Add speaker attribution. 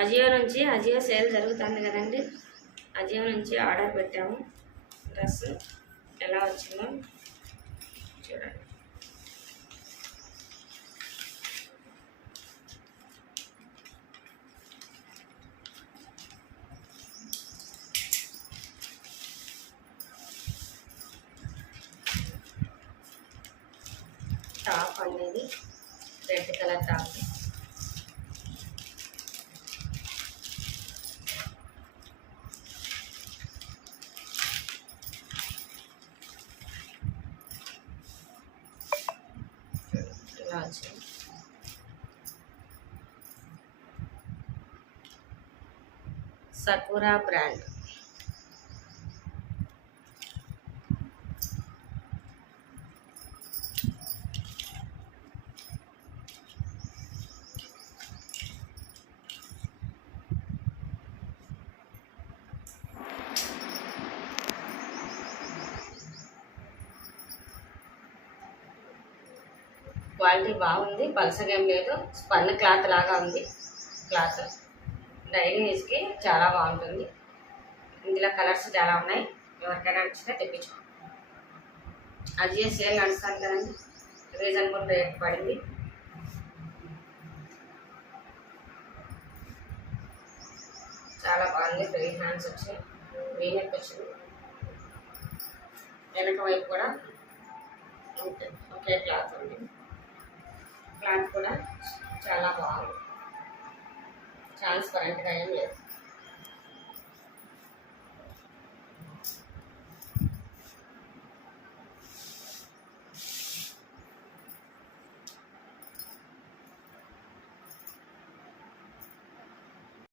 Speaker 1: అజియో నుంచి అజియో సేల్ జరుగుతుంది కదండి. అజియో నుంచి ఆర్డర్ పెట్టాము. డ్రెస్ ఎలా వచ్చిందో చూడండి. టాప్ అనేది రెడ్ కలర్ టాప్. লেখা আছে সাকোরা ব্র্যান্ড క్వాలిటీ బాగుంది పలసగా ఏం లేదు స్పన్ క్లాత్ లాగా ఉంది. క్లాత్ డైలీ చాలా బాగుంటుంది. ఇందులో కలర్స్ చాలా ఉన్నాయి. ఎవరికైనా నచ్చితే తెప్పించుకోండి అది సేల్ నడుస్తాను కదండి? రీజనబుల్ రేట్ పడింది. చాలా బాగుంది. ఫ్రీ హ్యాండ్స్ వచ్చాయి. వీనెక్ వచ్చింది. వెనక వైపు కూడా ఓకే ఒకే క్లాత్ ఉంది. క్లాత్ కూడా చాలా బాగుంది. ట్రాన్స్పరెంట్గా ఏం లేదు.